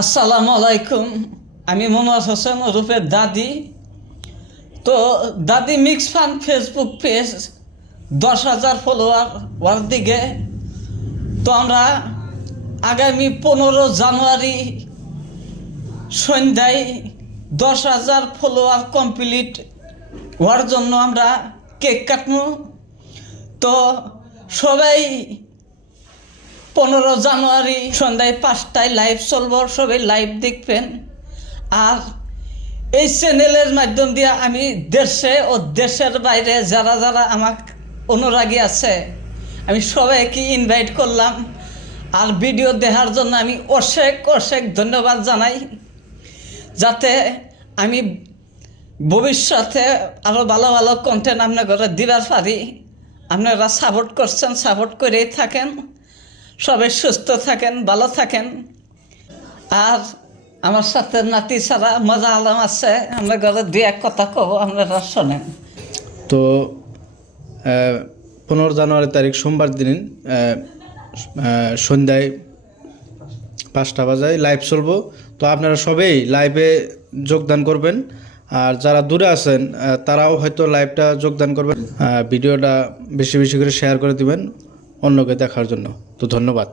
আসসালামু আলাইকুম। আমি মনোয়ার হোসেন ওরফের দাদি। তো দাদি মিক্স ফান ফেসবুক পেজ দশ হাজার ফলোয়ার ওর দিকে তো আমরা আগামী পনেরো জানুয়ারি সন্ধ্যায় দশ হাজার ফলোয়ার কমপ্লিট হওয়ার জন্য আমরা কেক কাটবো। তো সবাই পনেরো জানুয়ারি, সন্ধ্যায় পাঁচটায় লাইভ চলব সবাই লাইভ দেখবেন। আর এই চ্যানেলের মাধ্যম দিয়ে আমি দেশে ও দেশের বাইরে যারা যারা আমার অনুরাগী আছে, আমি সবাইকে ইনভাইট করলাম। আর ভিডিও দেখার জন্য আমি অশেক অশেক ধন্যবাদ জানাই। যাতে আমি ভবিষ্যতে আরও ভালো ভালো কন্টেন্ট আপনার ঘরে দিবার পারি। আপনারা সাপোর্ট করছেন সাপোর্ট করেই থাকেন। সবাই সুস্থ থাকেন, ভালো থাকেন। আর আমার সাথে নাতি ছাড়া মজা আলম আছে। আমরা ঘরে দু এক কথা কব, আপনারা শোনেন। তো পনেরো জানুয়ারি তারিখ সোমবার দিন সন্ধ্যায় পাঁচটা বাজায় লাইভ চলবো। তো আপনারা সবেই লাইভে যোগদান করবেন। আর যারা দূরে আছেন তারাও হয়তো লাইভটা যোগদান করবেন। ভিডিওটা বেশি বেশি করে শেয়ার করে দিবেন। অন্যকে দেখার জন্য। তো ধন্যবাদ।